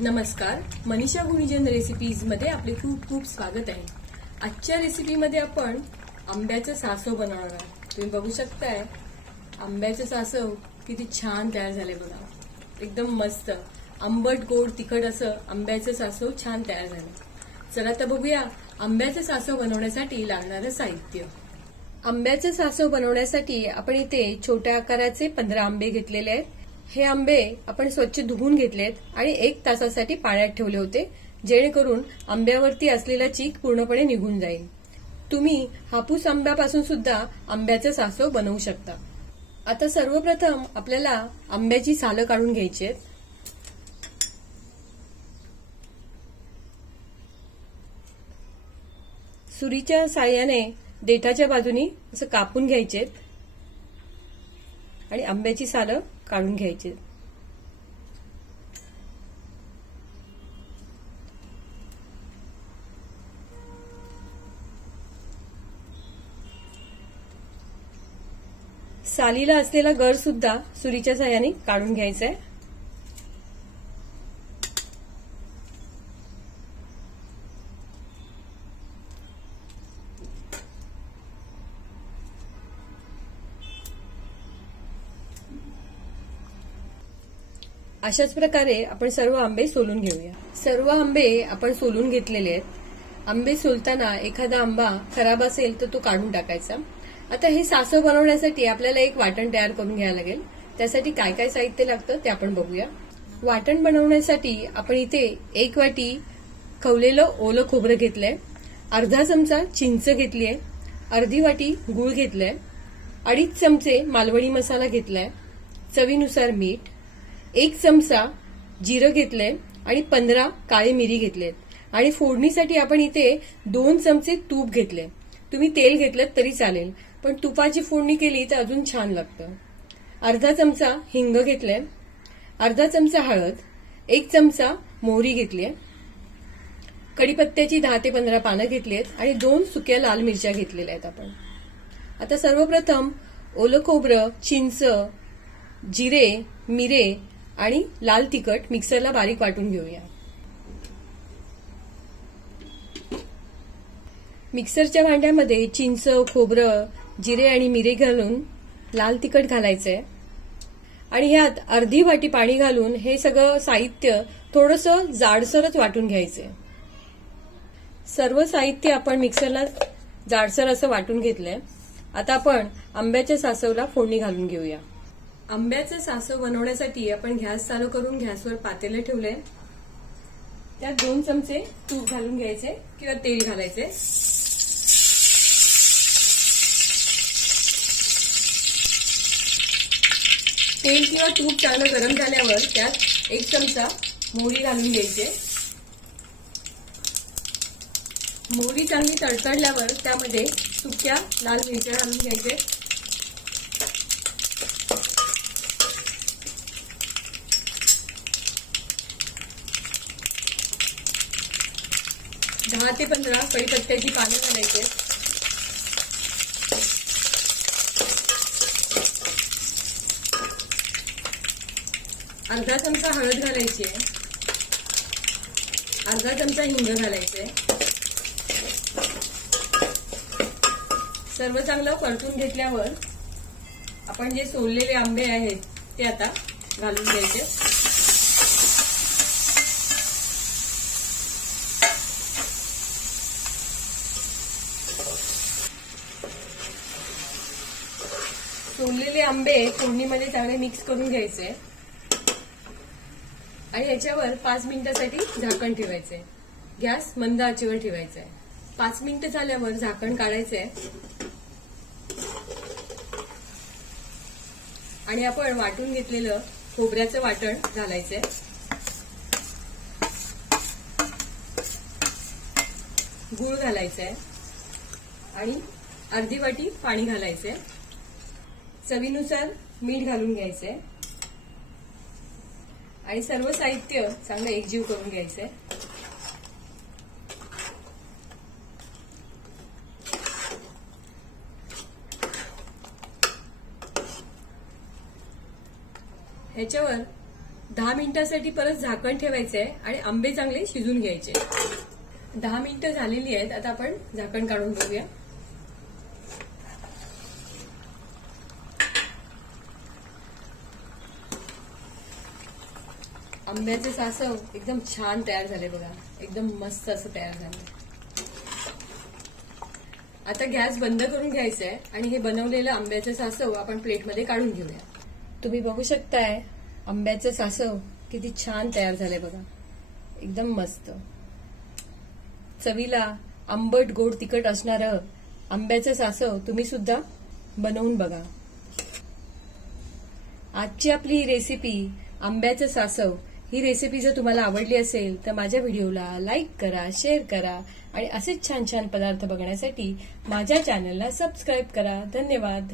नमस्कार, मनीषा गुणीजन रेसिपीज मध्ये आपले खूप खूप स्वागत आहे। आजच्या रेसिपीमध्ये आपण आंब्याचं सासव बनवणार आहोत। तुम्ही बघू शकताय आंब्याचं सासव किती छान तयार झालंय बघा। एकदम मस्त आंबट गोड तिखट असं आंब्याचं सासव छान तयार झालंय। चला तर बघूया आंब्याचं सासव बनवण्यासाठी लागणारं साहित्य। आंब्याचं सासव बनवण्यासाठी आपण इथे छोट्या आकाराचे 15 आंबे घेतलेले आहेत। हे आंबे आपण स्वच्छ धुवून घेतलेत आणि 1 तासासाठी पाण्यात ठेवले होते, जेणेकरून आंब्यावरती असलेला चीक पूर्णपणे निघून जाईल। तुम्ही हापूस आंब्यापासून सुद्धा आंब्याचं सासव बनवू शकता। आता सर्वप्रथम आपल्याला आंब्याची सालं काढून घ्यायची आहेत। सुरीच्या साहाय्याने देठाच्या बाजूनी असं कापून घ्यायचे आणि आंब्याची सालं काढून घ्यायचे। सालीला असलेला गर सुद्धा सुरीच्या साहाय्याने काढून घ्यायचा आहे। अशाच प्रकारे आपण सर्व आंबे सोलून घेऊया। सर्व आंबे आपण सोलून घेतलेले आहेत। आंबे सोलताना एखादा आंबा खराब असेल तर तो काढून टाकायचा। आता हे सासव बनवण्यासाठी आपल्याला एक वाटण तयार करून घ्यायला लागेल। त्यासाठी काय काय साहित्य लागतं ते आपण बघूया। वाटण बनवण्यासाठी आपण इथे 1 वाटी खवलेलं ओलं खोबरं घेतलंय, अर्धा चमचा चिंच घेतलीय, अर्धी वाटी गूळ घेतलाय, 2.5 चमचे मालवणी मसाला घेतलाय, चवीनुसार मीठ, 1 चमचा जिरं घेतलंय आणि 15 काळे मिरी घेतलेत आणि फोडणीसाठी आपण इथे 2 चमचे तूप घेतले। तुम्ही तेल घेतलं तरी चालेल, पण तुपाची फोडणी केली तर अजून छान लागतं। अर्धा चमचा हिंग घेतलाय, अर्धा चमचा हळद, 1 चमचा मोहरी घेतलीय, कढीपत्त्याची 10 ते 15 पानं घेतलीत आणि 2 सुक्या लाल मिरच्या घेतलेल्या आहेत आपण। आता सर्वप्रथम ओलं खोबरं, चिंच, जिरे, मिरे आणि लाल तिखट मिक्सरला बारीक वाटून घेऊया। मिक्सरच्या भांड्यामध्ये चिंच, खोबरं, जिरे आणि मिरे घालून लाल तिखट घालायचंय आणि ह्यात अर्धी वाटी पाणी घालून हे सगळं साहित्य थोडंसं जाडसरच वाटून घ्यायचंय। सर्व साहित्य आपण मिक्सरला जाडसर असं वाटून घेतलंय। आता आपण आंब्याच्या सासवला फोडणी घालून घेऊया। आंब्याचं सासव बनवण्यासाठी आपण गॅस चालू करून गॅसवर पातेलं ठेवलंय। त्यात 2 चमचे तूप घालून घ्यायचे किंवा तेल घालायचे। तेल किंवा तूप चांगलं गरम झाल्यावर त्यात 1 चमचा मोहरी घालून घ्यायचे। मोहरी चांगली तडतडल्यावर त्यामध्ये सुक्या लाल मिरच्या घालून घ्यायचे। 10 ते 15 कढीपत्त्याची पानं घालायची। अर्धा चमचा हळद घालायची, अर्धा चमचा हिंग घालायचे। सर्व चांगलं परतून घेतल्यावर आपण जे सोललेले आंबे आहेत ते आता घालून घ्यायचे। सोललेले आंबे फोडणीमध्ये चांगले मिक्स करून घ्यायचे आणि याच्यावर 5 मिनिटांसाठी झाकण ठेवायचे। गॅस मंद आचेवर ठेवायचा आहे। 5 मिनिटं झाल्यावर झाकण काढायचंय आणि आपण वाटून घेतलेलं खोबऱ्याचं वाटण घालायचंय। गूळ घालायचंय आणि अर्धी वाटी पाणी घालायचंय। चवीनुसार मीठ घालून घ्यायचंय आणि सर्व साहित्य चांगलं एकजीव करून घ्यायचंय। ह्याच्यावर 10 मिनिटांसाठी परत झाकण ठेवायचंय आणि आंबे चांगले शिजून घ्यायचे. 10 मिनिटं झालेली आहेत. आता आपण झाकण काढून बघूया. आंब्याचे सासव एकदम छान तयार झाले बघा. एकदम मस्त असं तयार झालं. आता गॅस बंद करून घ्यायचंय आणि हे बनवलेलं आंब्याचं सासव आपण प्लेटमध्ये काढून घेऊया. तुम्ही बघू शकताय आंब्याचं सासव किती छान तयार झालंय बघा. एकदम मस्त. चवीला आंबट गोड तिखट असणारं आंब्याचं सासव तुम्ही सुद्धा बनवून बघा. आजची आपली ही रेसिपी आंब्याचं सासव ही रेसिपी जर तुम्हाला आवडली असेल तर माझ्या व्हिडिओला लाईक करा, शेअर करा आणि असेच छान छान पदार्थ बघण्यासाठी माझ्या चॅनलला सबस्क्राईब करा. धन्यवाद.